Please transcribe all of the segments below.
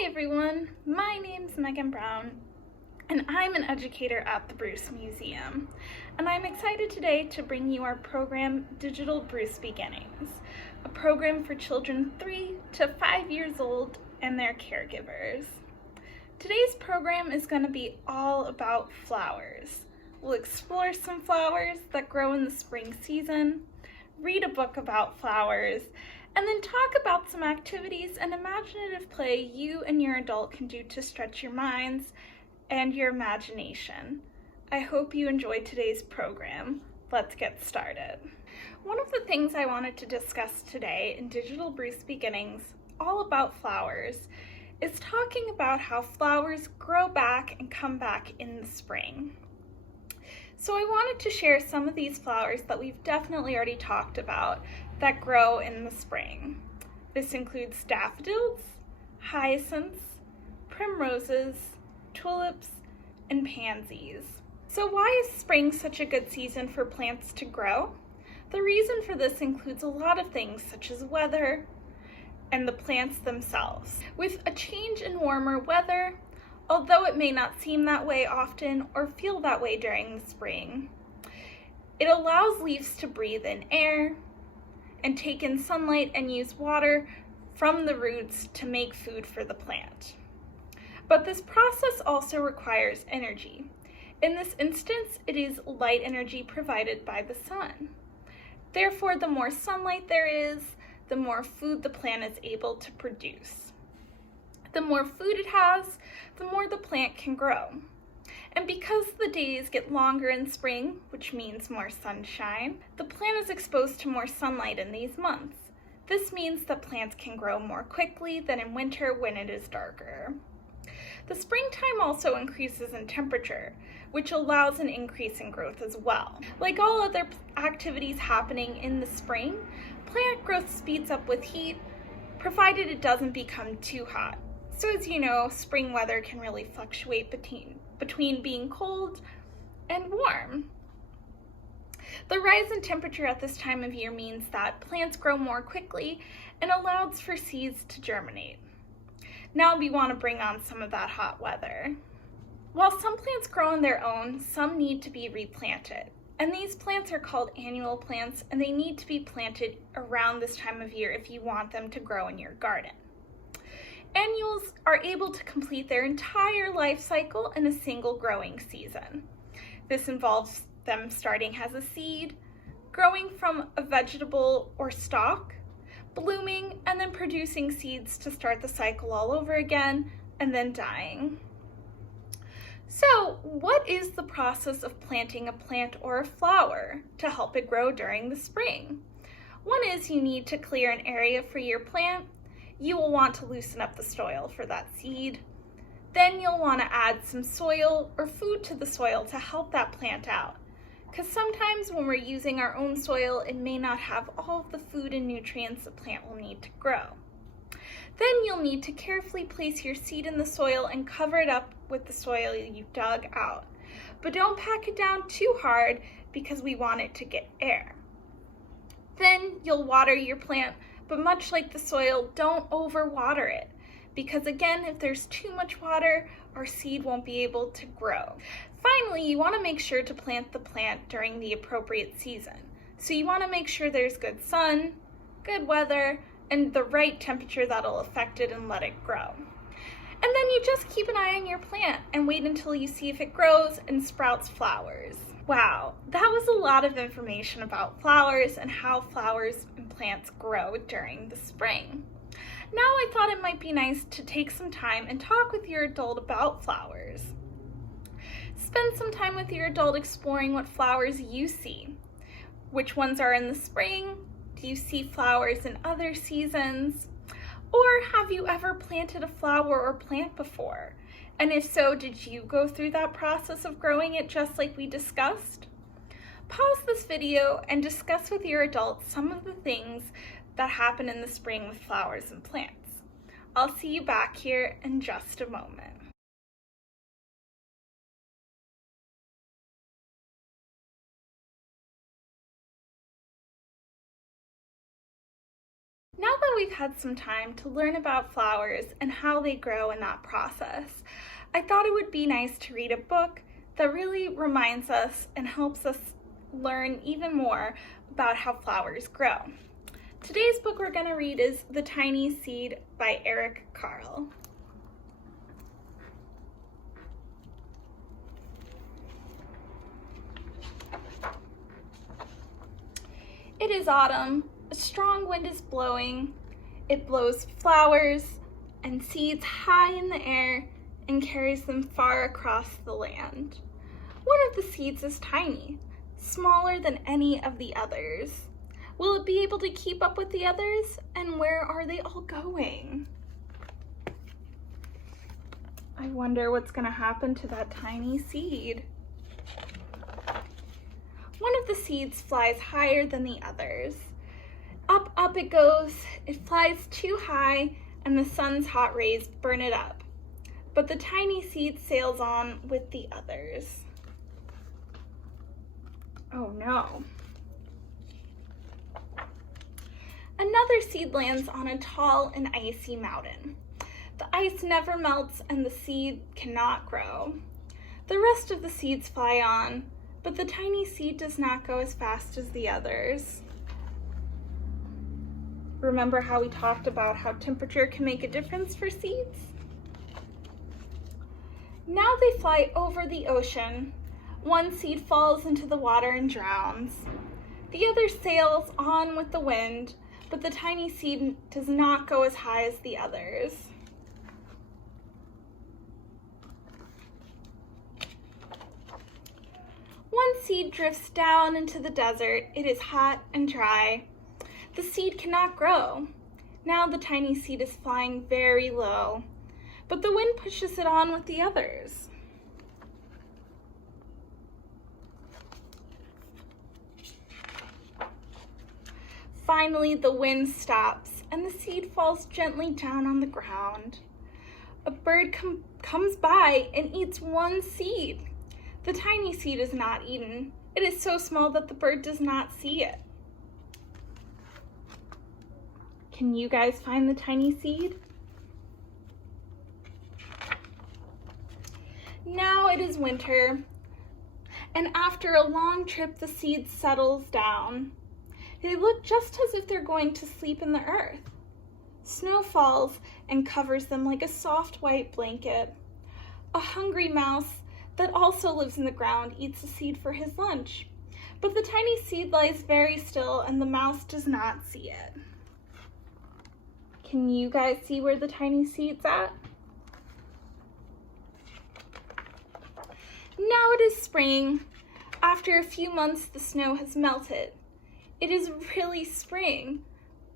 Hi everyone, my name's Megan Brown and I'm an educator at the Bruce Museum, and I'm excited today to bring you our program Digital Bruce Beginnings, a program for children 3 to 5 years old and their caregivers. Today's program is going to be all about flowers. We'll explore some flowers that grow in the spring season, read a book about flowers, and then talk about some activities and imaginative play you and your adult can do to stretch your minds and your imagination. I hope you enjoyed today's program. Let's get started. One of the things I wanted to discuss today in Digital Bruce Beginnings, all about flowers, is talking about how flowers grow back and come back in the spring. So I wanted to share some of these flowers that we've definitely already talked about that grow in the spring. This includes daffodils, hyacinths, primroses, tulips, and pansies. So why is spring such a good season for plants to grow? The reason for this includes a lot of things such as weather and the plants themselves. With a change in warmer weather, although it may not seem that way often or feel that way during the spring, it allows leaves to breathe in air and take in sunlight and use water from the roots to make food for the plant. But this process also requires energy. In this instance, it is light energy provided by the sun. Therefore, the more sunlight there is, the more food the plant is able to produce. The more food it has, the more the plant can grow. And because the days get longer in spring, which means more sunshine, the plant is exposed to more sunlight in these months. This means that plants can grow more quickly than in winter when it is darker. The springtime also increases in temperature, which allows an increase in growth as well. Like all other activities happening in the spring, plant growth speeds up with heat, provided it doesn't become too hot. So as you know, spring weather can really fluctuate between being cold and warm. The rise in temperature at this time of year means that plants grow more quickly and allows for seeds to germinate. Now we want to bring on some of that hot weather. While some plants grow on their own, some need to be replanted. And these plants are called annual plants, and they need to be planted around this time of year if you want them to grow in your garden. Annuals are able to complete their entire life cycle in a single growing season. This involves them starting as a seed, growing from a vegetable or stalk, blooming, and then producing seeds to start the cycle all over again, and then dying. So, what is the process of planting a plant or a flower to help it grow during the spring? One is you need to clear an area for your plant. You will want to loosen up the soil for that seed. Then you'll want to add some soil or food to the soil to help that plant out. Because sometimes when we're using our own soil, it may not have all of the food and nutrients the plant will need to grow. Then you'll need to carefully place your seed in the soil and cover it up with the soil you dug out. But don't pack it down too hard because we want it to get air. Then you'll water your plant, but much like the soil, don't overwater it. Because again, if there's too much water, our seed won't be able to grow. Finally, you want to make sure to plant the plant during the appropriate season. So you want to make sure there's good sun, good weather, and the right temperature that'll affect it and let it grow. And then you just keep an eye on your plant and wait until you see if it grows and sprouts flowers. Wow, that was a lot of information about flowers and how flowers and plants grow during the spring. Now I thought it might be nice to take some time and talk with your adult about flowers. Spend some time with your adult exploring what flowers you see. Which ones are in the spring? Do you see flowers in other seasons? Or have you ever planted a flower or plant before? And if so, did you go through that process of growing it just like we discussed? Pause this video and discuss with your adults some of the things that happen in the spring with flowers and plants. I'll see you back here in just a moment. Now that we've had some time to learn about flowers and how they grow in that process, I thought it would be nice to read a book that really reminds us and helps us learn even more about how flowers grow. Today's book we're going to read is The Tiny Seed by Eric Carle. It is autumn. A strong wind is blowing. It blows flowers and seeds high in the air and carries them far across the land. One of the seeds is tiny, smaller than any of the others. Will it be able to keep up with the others? And where are they all going? I wonder what's going to happen to that tiny seed. One of the seeds flies higher than the others. Up, up it goes. It flies too high, and the sun's hot rays burn it up. But the tiny seed sails on with the others. Oh no. Another seed lands on a tall and icy mountain. The ice never melts and the seed cannot grow. The rest of the seeds fly on, but the tiny seed does not go as fast as the others. Remember how we talked about how temperature can make a difference for seeds? Now they fly over the ocean. One seed falls into the water and drowns. The other sails on with the wind, but the tiny seed does not go as high as the others. One seed drifts down into the desert. It is hot and dry. The seed cannot grow. Now the tiny seed is flying very low, but the wind pushes it on with the others. Finally, the wind stops and the seed falls gently down on the ground. A bird comes by and eats one seed. The tiny seed is not eaten. It is so small that the bird does not see it. Can you guys find the tiny seed? Now it is winter, and after a long trip, the seed settles down. They look just as if they're going to sleep in the earth. Snow falls and covers them like a soft white blanket. A hungry mouse that also lives in the ground eats a seed for his lunch, but the tiny seed lies very still and the mouse does not see it. Can you guys see where the tiny seed's at? Now it is spring. After a few months, the snow has melted. It is really spring.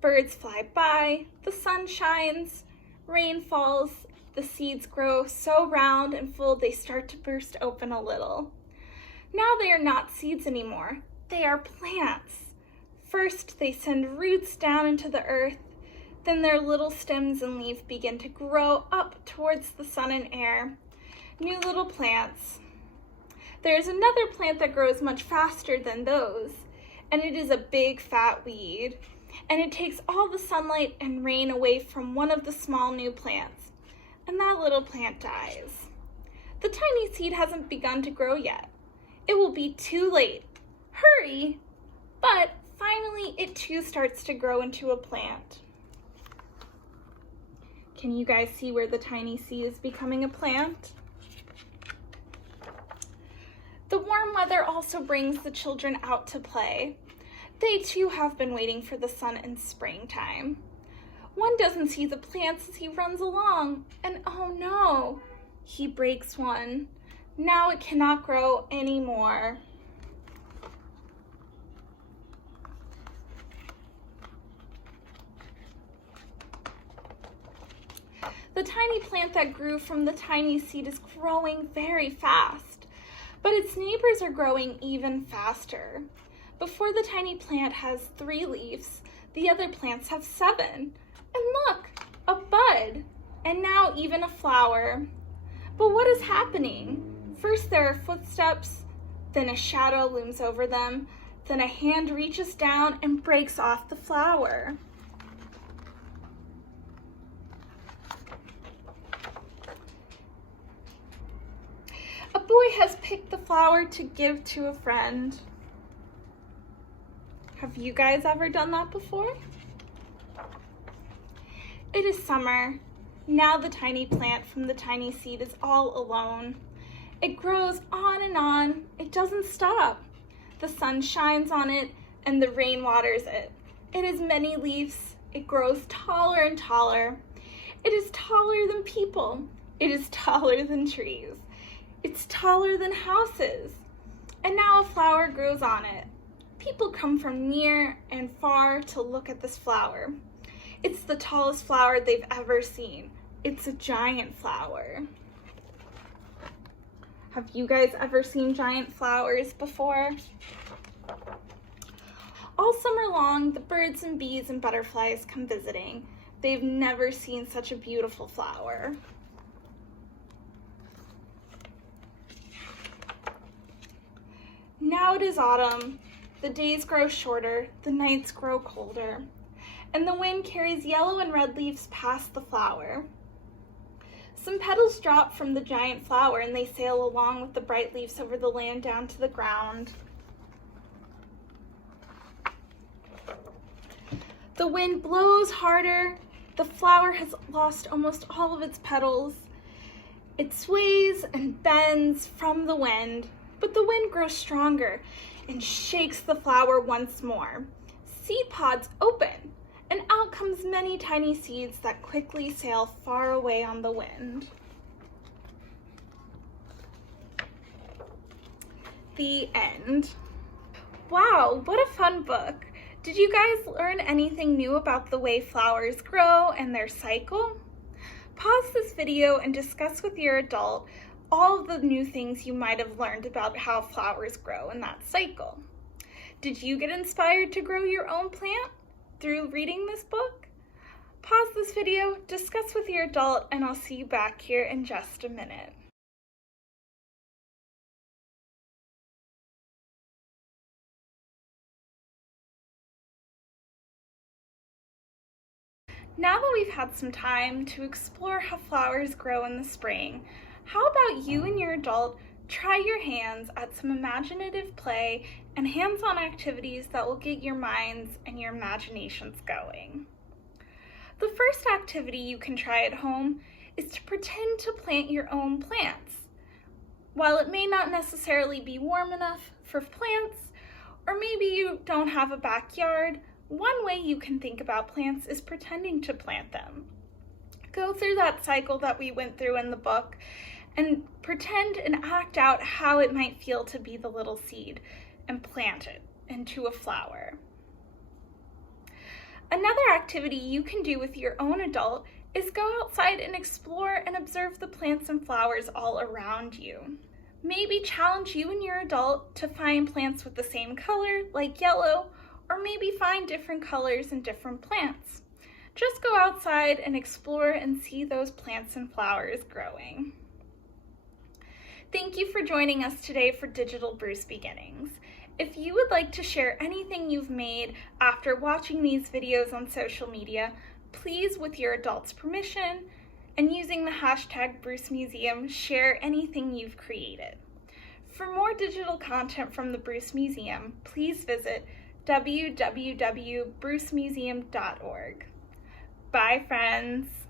Birds fly by, the sun shines, rain falls, the seeds grow so round and full they start to burst open a little. Now they are not seeds anymore. They are plants. First, they send roots down into the earth. Then their little stems and leaves begin to grow up towards the sun and air. New little plants. There is another plant that grows much faster than those, and it is a big fat weed. And it takes all the sunlight and rain away from one of the small new plants, and that little plant dies. The tiny seed hasn't begun to grow yet. It will be too late. Hurry! But finally it too starts to grow into a plant. Can you guys see where the tiny seed is becoming a plant? The warm weather also brings the children out to play. They too have been waiting for the sun in springtime. One doesn't see the plants as he runs along, and oh no, he breaks one. Now it cannot grow anymore. The tiny plant that grew from the tiny seed is growing very fast, but its neighbors are growing even faster. Before the tiny plant has 3 leaves, the other plants have 7. And look, a bud, and now even a flower. But what is happening? First there are footsteps, then a shadow looms over them, then a hand reaches down and breaks off the flower. boy has picked the flower to give to a friend. Have you guys ever done that before? It is summer. Now the tiny plant from the tiny seed is all alone. It grows on and on. It doesn't stop. The sun shines on it and the rain waters it. It has many leaves. It grows taller and taller. It is taller than people. It is taller than trees. It's taller than houses. And now a flower grows on it. People come from near and far to look at this flower. It's the tallest flower they've ever seen. It's a giant flower. Have you guys ever seen giant flowers before? All summer long, the birds and bees and butterflies come visiting. They've never seen such a beautiful flower. Now it is autumn. The days grow shorter, the nights grow colder, and the wind carries yellow and red leaves past the flower. Some petals drop from the giant flower and they sail along with the bright leaves over the land down to the ground. The wind blows harder. The flower has lost almost all of its petals. It sways and bends from the wind, but the wind grows stronger and shakes the flower once more. Seed pods open, and out comes many tiny seeds that quickly sail far away on the wind. The end. Wow, what a fun book. Did you guys learn anything new about the way flowers grow and their cycle? Pause this video and discuss with your adult all of the new things you might have learned about how flowers grow in that cycle. Did you get inspired to grow your own plant through reading this book? Pause this video, discuss with your adult, and I'll see you back here in just a minute. Now that we've had some time to explore how flowers grow in the spring, how about you and your adult try your hands at some imaginative play and hands-on activities that will get your minds and your imaginations going. The first activity you can try at home is to pretend to plant your own plants. While it may not necessarily be warm enough for plants, or maybe you don't have a backyard, one way you can think about plants is pretending to plant them. Go through that cycle that we went through in the book and pretend and act out how it might feel to be the little seed and plant it into a flower. Another activity you can do with your own adult is go outside and explore and observe the plants and flowers all around you. Maybe challenge you and your adult to find plants with the same color, like yellow, or maybe find different colors in different plants. Just go outside and explore and see those plants and flowers growing. Thank you for joining us today for Digital Bruce Beginnings. If you would like to share anything you've made after watching these videos on social media, please, with your adult's permission, and using the hashtag Bruce Museum, share anything you've created. For more digital content from the Bruce Museum, please visit www.brucemuseum.org. Bye, friends.